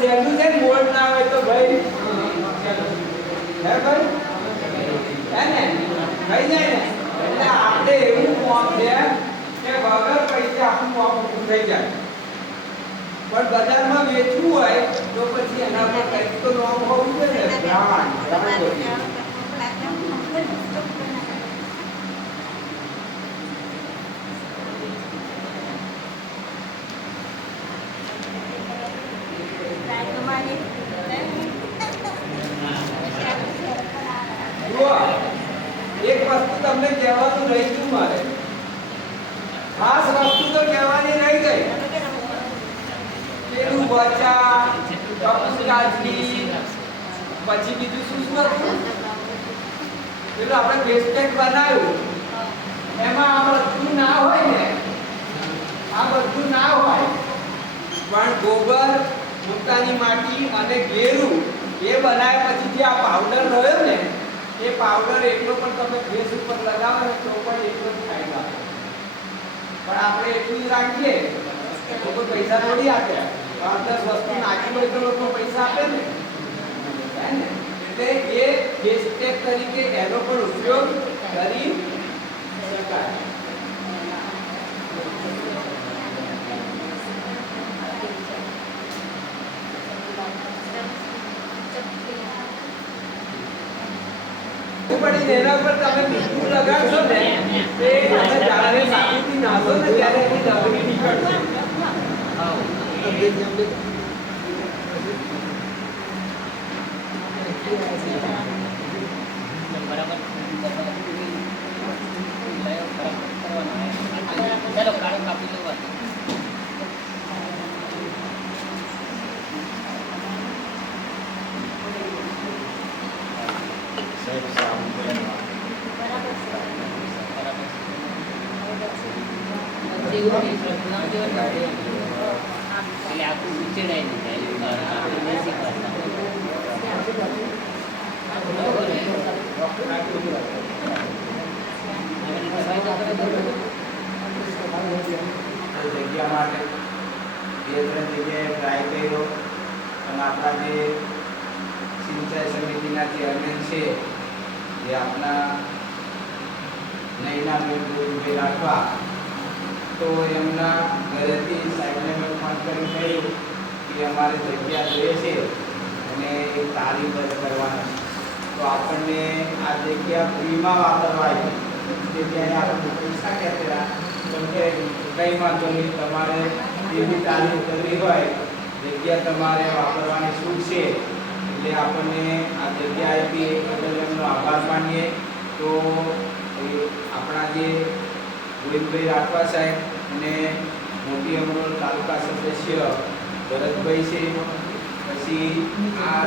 સહેલું છે ને મોડ ના હોય તો ભાઈ હે ભાઈ? હે ને? થઈ જાય ને? એટલે આપણે એવું કોમ છે કે વગર પૈસા આપણું કોમ ઊભું થઈ જાય. પણ બજારમાં વેચવું હોય તો પછી એના પર કંઈક તો નામ હોવું જોઈએ. ને બ્રાન્ડ એક વસ્તુ તમને કહેવાનું રહી ગયું મારે. ખાસ વસ્તુ તો કહેવાની રહી ગઈ. પેલું વચા કપુરાજની પછી બીજું શું શું હતું પેલું આપણે બેસ્ટેક બનાવ્યું. એમાં આ બધું ના હોય ને, આ બધું ના હોય, પણ ગોબર, મુક્તાની માટી અને ગેરું એ બનાવ્યા પછી જે આ પાવડર રહ્યો ને પાવડર એટલો પણ તમે ફેસ ઉપર લગાવો ને તો પણ એટલો જ ફાયદા. પણ આપણે એટલું જ રાખીએ, તો પૈસા થોડી આપે પાંચ દસ વસ્તુ નાખી હોય તો લોકો પૈસા આપે ને? એટલે એ ફેસ ટેગ તરીકે એનો પણ ઉપયોગ કરી શકાય પડી એના પર તમે મીઠું લગાડશો ને તે તમે ત્યારે એની ડબરી નીકળશે. ચાલો કાળો કાપી લેવા એટલે આખું ઉચેડાઈ નહીં જાય આપણે બેસી કરતા જગ્યા માટે બે ત્રણ જગ્યાએ ટ્રાય કર્યો અને આપણા જે સિંચાઈ સમિતિના ચેરમેન છે જે આપણા નૈના રાખવા તો એમના ઘરેથી સાહેબને મેં ફોન કરી કહ્યું કે અમારે જગ્યા જોઈએ છે અને એક તારી રદ કરવાના. તો આપણને આ જગ્યા ફ્રીમાં વાપરવા આવી જગ્યાએ આપણે પૈસા કહેતા કેમ કે કંઈ વાંધો નહીં, તમારે બી તાલીમ કરવી હોય, જગ્યા તમારે વાપરવાની છૂટ છે. એટલે આપણને આ જગ્યા આપી બદલ એમનો આભાર માનીએ. તો ગોવિંદભાઈ રાઠવા સાહેબ અને મોટી અમરોલ તાલુકા સદસ્ય ભરતભાઈ છે પછી આ